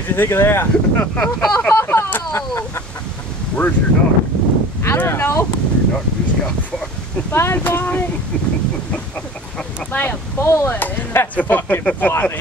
What'd you think of that? Whoa! Where's your duck? I don't know. Your duck just got fucked. Bye-bye. By a bullet. That's fucking funny.